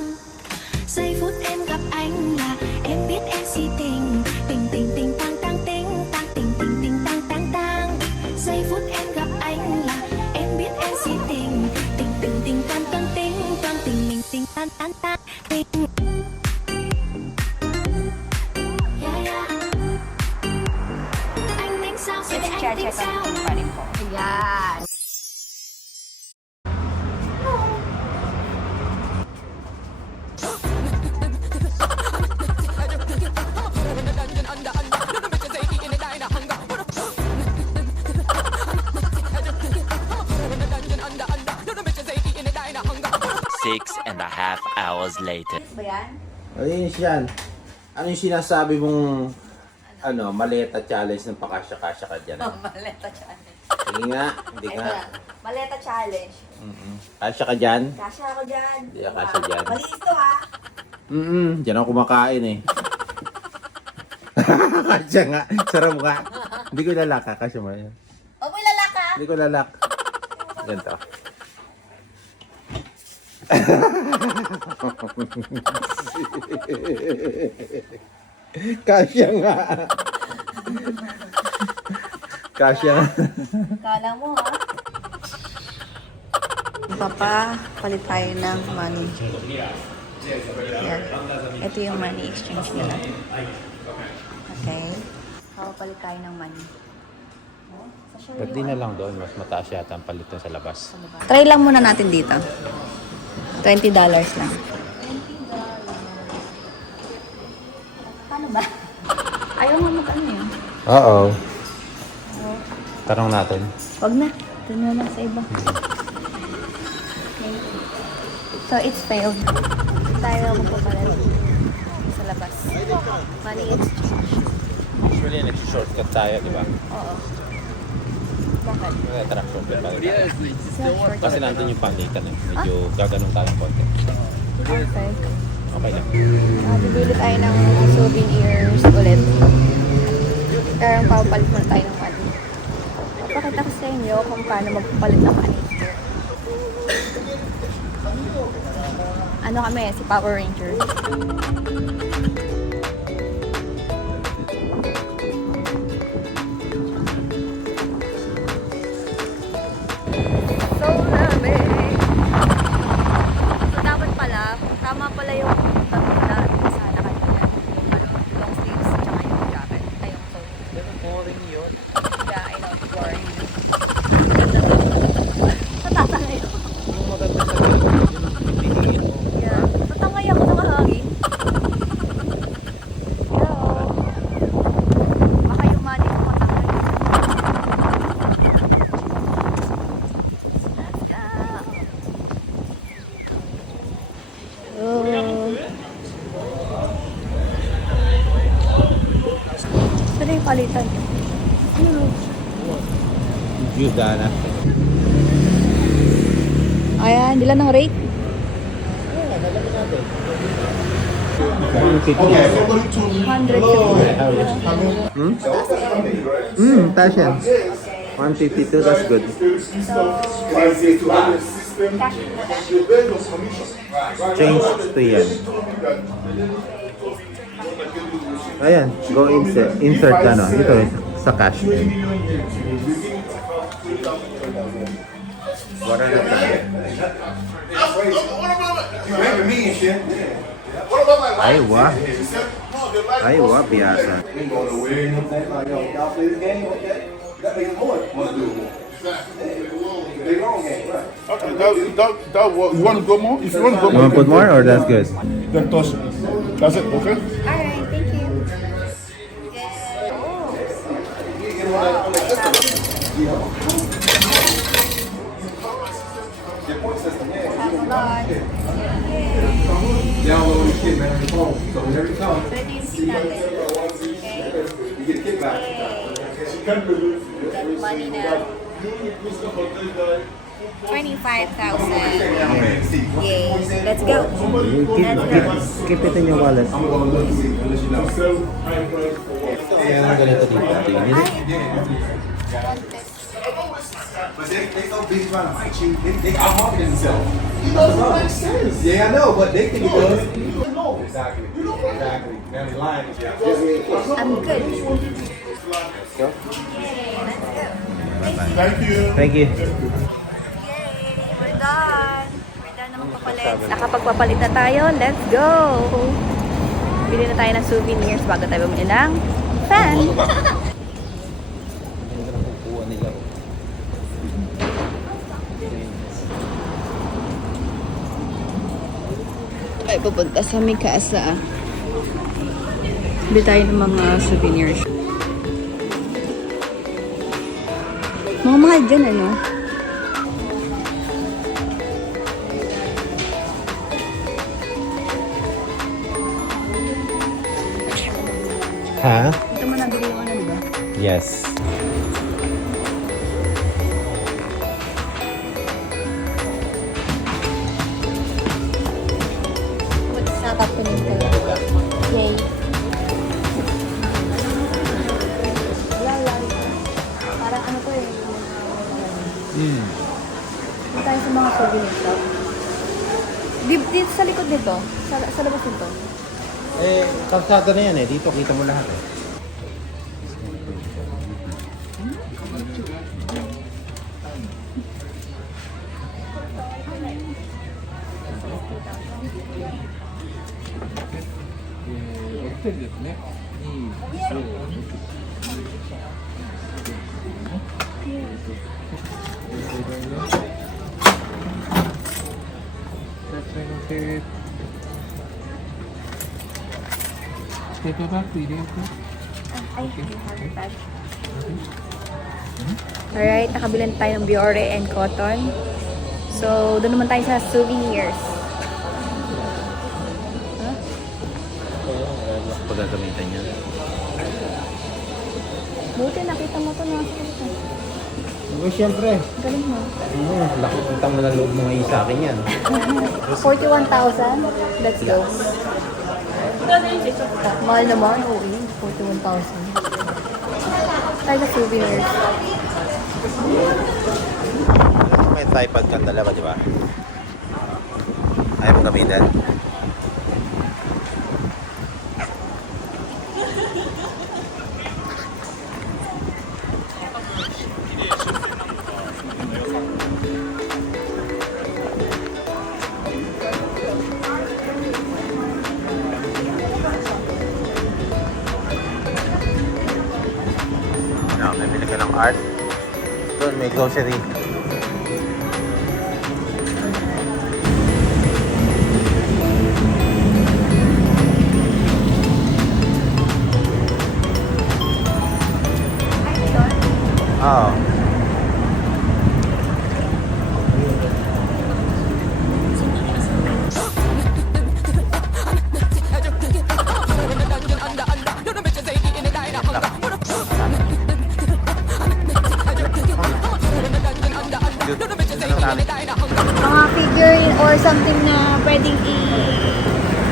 nam. Giây phút em gặp anh là em biết em si tình. Tình tình tình tang tang tình tang tình tình tình tang tang tang. Giây phút em gặp anh là em biết em si tình. Tình tình tình tang tang tình tang tình mình tình tang tang tang tình. Anh tính sao sẽ để anh tính sao? Ayan. Six and a half hours later. Ba yan? Ayun yan. Ano yung sinasabi mong maleta challenge ng pakasya-kasya ka dyan? Maleta challenge. Sige nga, hindi Ito nga. na. Maleta challenge. Kasya ka dyan? Kasya ako dyan. Hindi ka kasya dyan. Maliis to ha. Dyan ako kumakain eh. Kasya nga. Sarap ka. Hindi ko lalak ha. Kasya mo yan. Huwag mo ilalak ha. Hindi ko lalak. Ganito. Kasya nga. Kasya nga. Kala mo ha. Papa, palit tayo ng money. Yan. Ito yung money exchange nila. Okay. Papalit tayo ng money. Ba't di na lang doon? Mas mataas yata ang palit sa labas. Try lang muna natin dito. $20 lang. Paano ba? Ayaw mo mag-ano yun? Oo. Tanong natin. Wag na. Doon na lang sa iba. Okay. So, it's failed. Tayo magpapalit sa labas. Money exchange. Usually, nag-shortcut tayo, di ba? Oo. Bakit? Tara, shortcut tayo. Short. Kasi nandun yung palitan eh. Medyo gaganon tayong konti. Okay. Okay lang. Bibili tayo ng souvenirs ulit. Pero papalit muna tayo ng money. Papakita ko sa inyo kung paano magpapalit ng money. Ano kami, si Power Ranger. So, lamig. So, dapat pala, tama pala yung tatula sa nakanila. Yung long sleeves, tsaka yung jacket. Ay, yung coat. Pero boring yun. Yeah, I know, it's boring. Natatangay ako. Yung maganda sa ganun, yung pipiliin mo. Yeah. Natangay ako sa mahangin. Hello. Baka yung money ko matangay. Let's go. Saan yung palitan? Ano? Gana. Ayan, dila ng rate? Okay, 100. taas yan. 152, that's good. Change to yan. Ayan, go insert ito sa cash. Wala na tayo. Ay, wa, biyasa. Okay, that was, you want to go more? If you want to go You more, want to put more or that's good? then toss it. That's it, okay? Alright, thank you. Download this shit, man, on your phone. So whenever you come, So, ito yung seat natin. you get a kickback. Money na 25,000. Yay. Let's go. Keep it in your wallet. I'm gonna look and see, unless you know. Kaya nga ganito dito. Tingin. But they so big trying to fight you. They out marketing themselves. It doesn't make sense. Yeah, I know, but they think it does. No. Exactly. Exactly. Now he's lying. I'm good. Thank you. Thank you. We're done. We're done na magpapalit. Nakapagpapalit na tayo. Let's go! Bili na tayo ng souvenirs bago tayo bumili ng fan. Ay, pupunta sa Mikasa. Bili tayo ng mga souvenirs. Mga mahal dyan, ano? Ha? Ito mo nabili yung ano, diba? Yes. Sa tapinin ko. Yay. Wala. Parang ano to eh. Dito tayo sa mga souvenir shop. Dito sa likod nito. Sa labas nito. Eh, kalsada na yan eh. Dito kita mo lahat eh. Alright, nakabili na tayo ng Biore and Cotton. So, doon naman tayo sa souvenirs. Pagagamitan niya. Buti, nakita mo ito nasa ito. Siyempre. Galing mo. Laki utang mo na loob mo ngayon sa akin yan. 41,000. Let's go. Mahal naman. Oo, yun. 41,000. Tayo sa souvenirs. May tripod kang dalawa, di ba? Ayaw mo gamitin? May bili ka ng art. Doon, may grocery. Oo. Mga figurine or something na pwedeng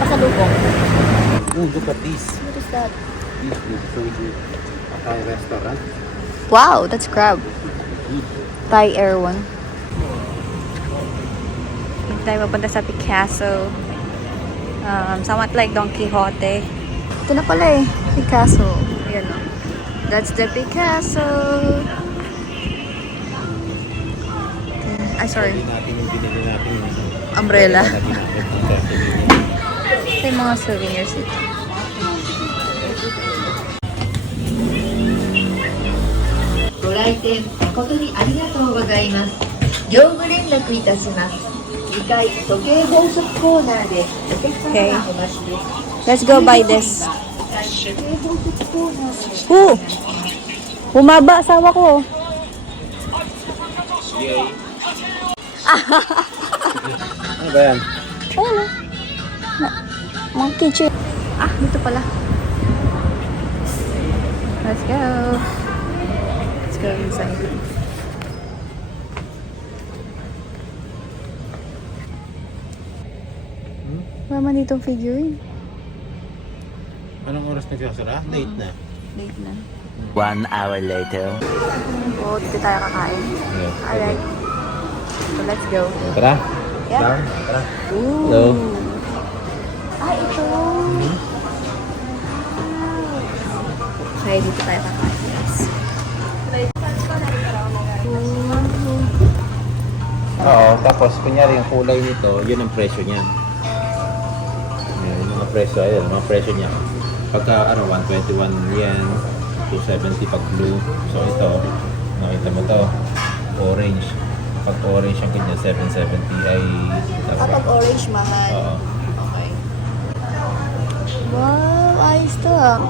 pasalubong. Oh, look at this. What is that? This beautiful Thai restaurant. Wow, that's crab. Thai Air one. Hindi tayo mapunta sa Picasso. Somewhat like Don Quixote. Ito na pala eh, Picasso. Ayan o. That's the Picasso. Ay, sorry. Natin yung binili natin yung Umbrella. lagi natin. Ito yung mga souvenirs ito. ご来店誠にありがとうございます。業務連絡いたします。2階時計宝飾コーナーでお客様がお待ちです。 Let's go buy this. 時計宝飾コーナーで Oh! Bumaba asawa ko. Ano ba yan? Ayun o. Mga kitchen. Ah, dito pala. Let's go. Let's go inside. Wala man ditong figurine. Anong oras nagsasara? Late na. Late na. 1 hour later. Oo, dito tayo kakain. Yeah. Alright. So let's go. Tara. Yeah. Down? Tara. Ooh. Hello. Ah, ito. Okay, dito tayo kakain, guys. Oo, tapos kunyari yung kulay nito, yun ang presyo niya. Ayan, yung mga presyo, ayun, mga presyo niya. Pagka, 121 yen, 270 pag blue. So ito, nakita mo to, orange. Pag orange ang ganyan, 770 ay... Kapag orange, mahal. Oo. Okay. Wow, ayos to ah.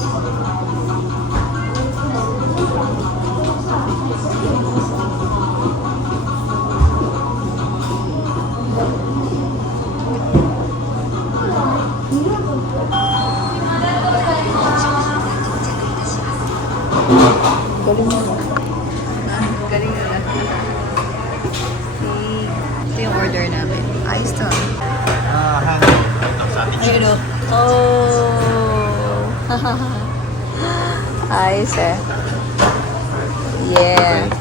Galing mo. Galing na. Ito yung order namin. Ayos to. Ayun o. Oh. Ayos eh. Yeah.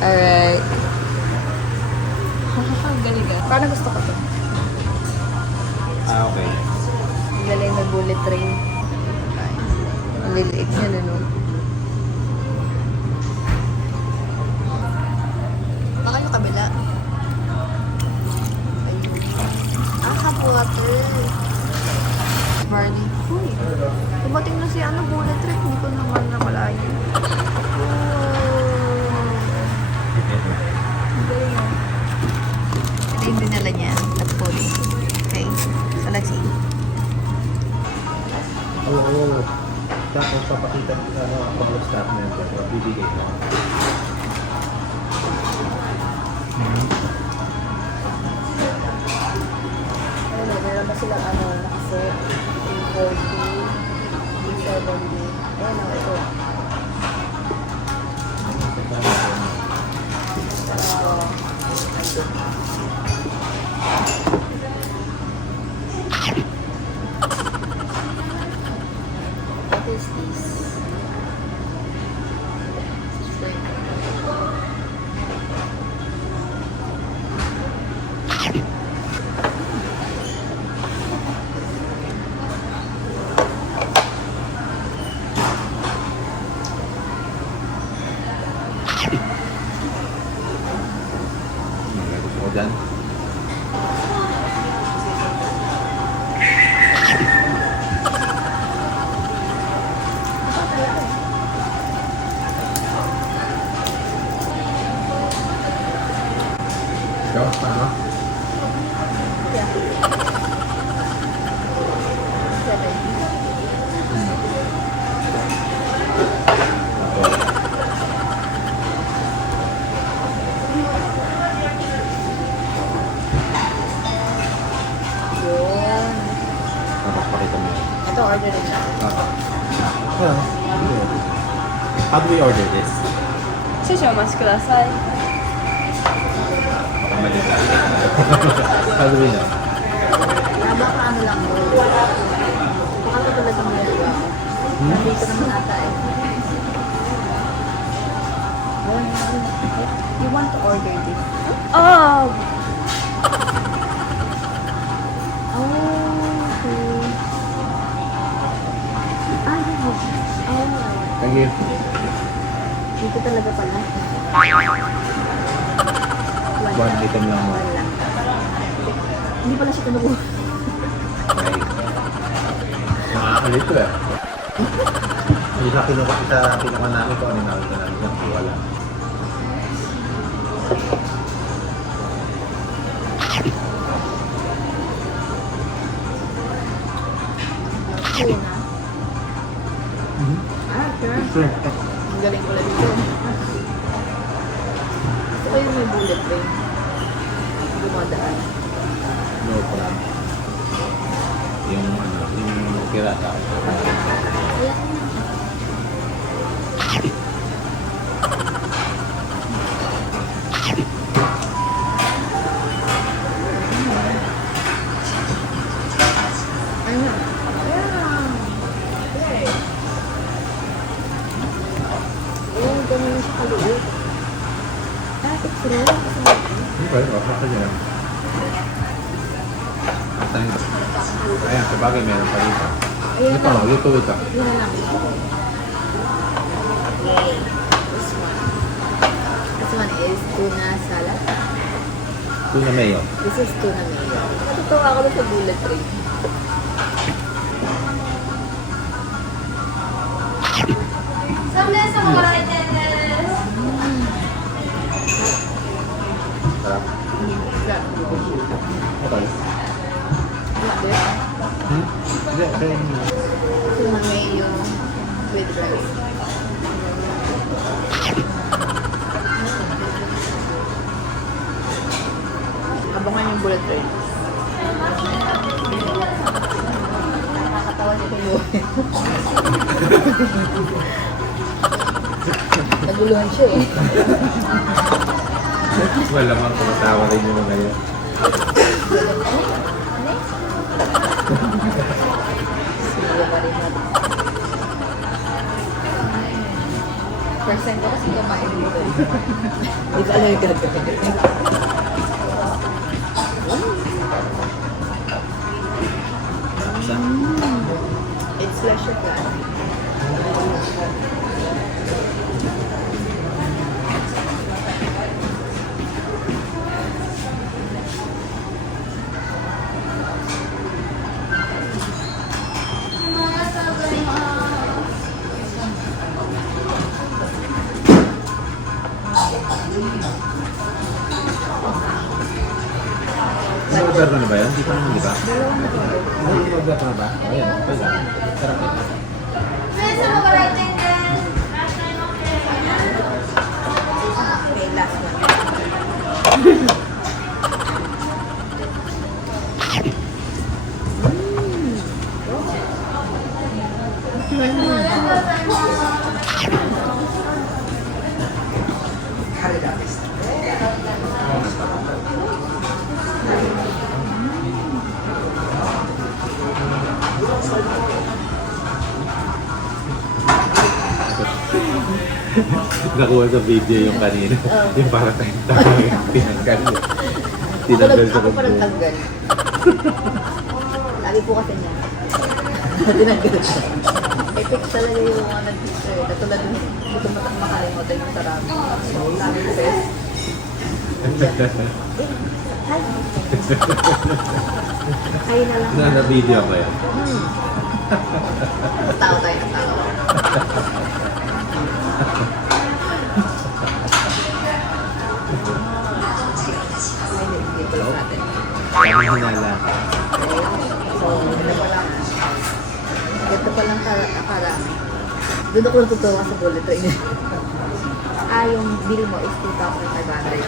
Alright. Galing ah. Paano gusto ko to? Okay. Ang galing na bullet train. Ang liliit niya na no. Baka yung kabila. Ayun. Ah, kapuwater. Barney. Uy. Dumating na si bullet train. Hindi ko naman namalayan. Ang galing ah. Ito yung dinala niya. At puli. Okay. So let's see. Oo. Tapos papakita ang mga staff member o bibigay ko. Ano, meron ba silang nakaset? 340, 370. Ayun o, ito. What is this? Gusto ko dyan. Ikaw, paano? Yun. Tapos pakita mo. Ito order rin siya. How do we order this? 少々お待ちください。 How do we know? Baka ano lang mo. Baka katulad ng mga iba. Nandito naman ata eh. You want to order this? Oh! Okay. Ah, yun. Oh. Thank you. Dito talaga pala. One item lang mo. One lang. Hindi pala siya kinukuha. Okay. Nakakalit ko eh. Hindi sa kinuha namin kung ano yung nakita namin. Yung wala. Sure na? Ah, sure. Sure. Ang galing pala dito. Gusto ko yung may bullet train. Dumadaan. No problem. Yung pirata. Oh, ganun na siya kaluot. Ah, it's raw. Okay, okay yan. Ayan, sabagay meron pa dito. Ayan Ito, lang. luto ito. Yun na lang. Yay. This one. This one is tuna salad. Tuna mayo. This is tuna mayo. Natutuwa ako doon sa bullet train. Sarap. Sarap. Okay. Grabe. Hindi, okay. Tuna mayo with rice. Abangan yung bullet train. Nakakatawa nito yun. Naguluhan siya eh. Wala mang kumatawa rin yung mga yun. Sige pa rin natin. First time ko kasi kumain dito. Hindi ko alam yung gagawin. It's flesh of that. Order ka na ba yan? Hindi pa naman, di ba? Order ka na ba? Ayan, okay lang. Sarap ito. Okay, last one. Nakuha sa video yung kanina. Yung para tayong tao yung tinanggal niya. Tinanggal sa Ako pa kumpul. nagtanggal. Lagi po kasi niya. Tinanggal siya. Epic talaga yung mga nag-picture. Katulad ng hindi ko makalimutan yung sarami. Lagi ko best. Hi. Hi na lang. Na-video ko yan. Tao tayo ng tao. Ay, nag-video natin. Kami hinala. So, ito pa lang karami. Doon ako natutuwa sa bullet train. Yung bill mo is 2,500.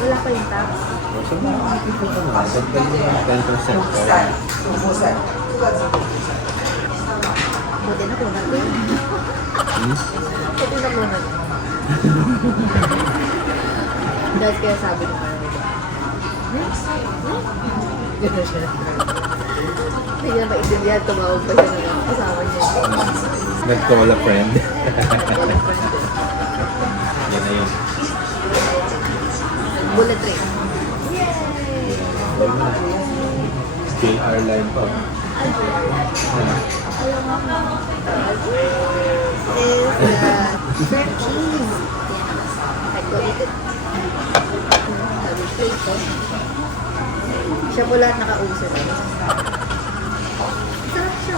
Wala pa yung tax. So, makakakita ka na. Dagdag yung 10% ko. Buti na kunan ko yun. Buti na kunan. Dahil kaya sabi ng ano nito. Gano'n siya. Hindi niya maintindihan, tumawag pa siya na kasama niya. Nag-call a friend. Wala friend. Yan na yun. Bullet train. JR line pa. Is shrimp cheese. I go eat it. Sabi plate ko. Siya po lahat nakauso na. Sarap siya.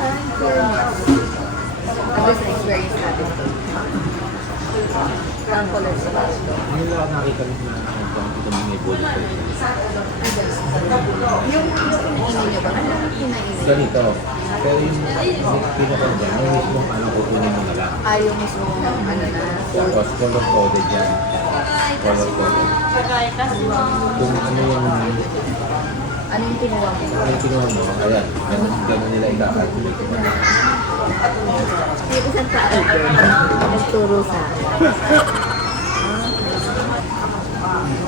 Tapos na-experience natin ito. Brown color sa baso. Hindi lang ako nakita rin na ito mga may bullet train. Yung inainin niyo ba? Ano yung inainin? Ganito. Pero yung pinakang dyan, yung mismong kukunin mo na lang. Yung mismo ano na. Tapos color-coded yan. Color-coded. Kung ano yung Ano yung kinuha mo? kinuha mo, ayan, ganun nila i-calculate. Yung isang tao nagturo sa akin.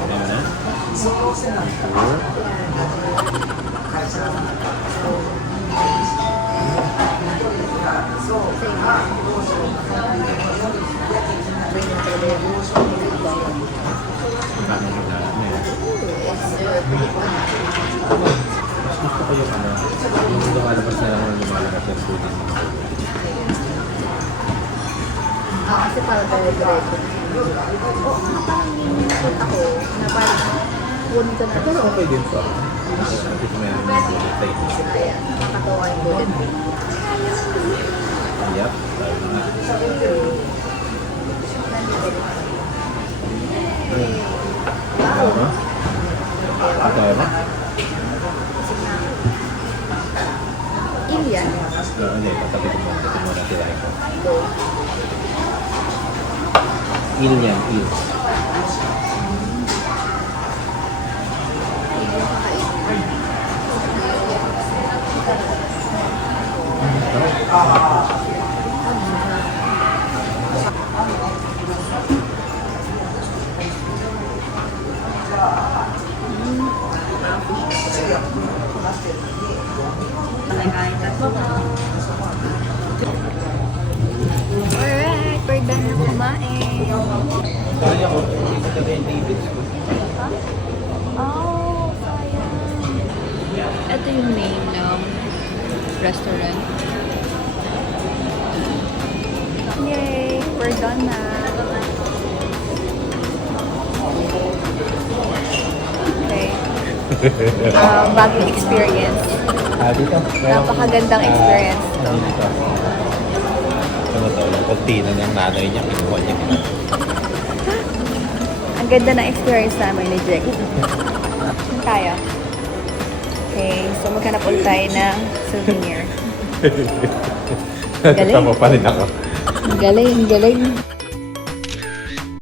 Ayan na. Paano mo na? It's lumalabas na naman lumalabas ng student. Kasi parang dire-diretso. Oo, parang minimum ako na parang punta na. Pero okay din to. Kasi mayroon ng bullet tayo. Ayan, makakatawa yung bullet. Yup, tayo na nga. Tayo na? Tayo na? Ilian. Hindi, patabi ko muna. Patabi muna sila ito. Il yan, il. Alright, we're done na kumain. Kaya ko, hindi ko tabi yung David's ko. Oh, sayang. Ito yung name ng restaurant. Yay! We're done na. Okay. Bagong experience. Dito. Napakagandang experience to. Dito. Ano to? Yung kortina ng nanay niya, kinuha niya. Ang ganda ng experience namin ni Jake. Saan tayo? Okay, so maghanap ulit tayo ng souvenir. Galing. Tama pa rin ako. Galing, galing.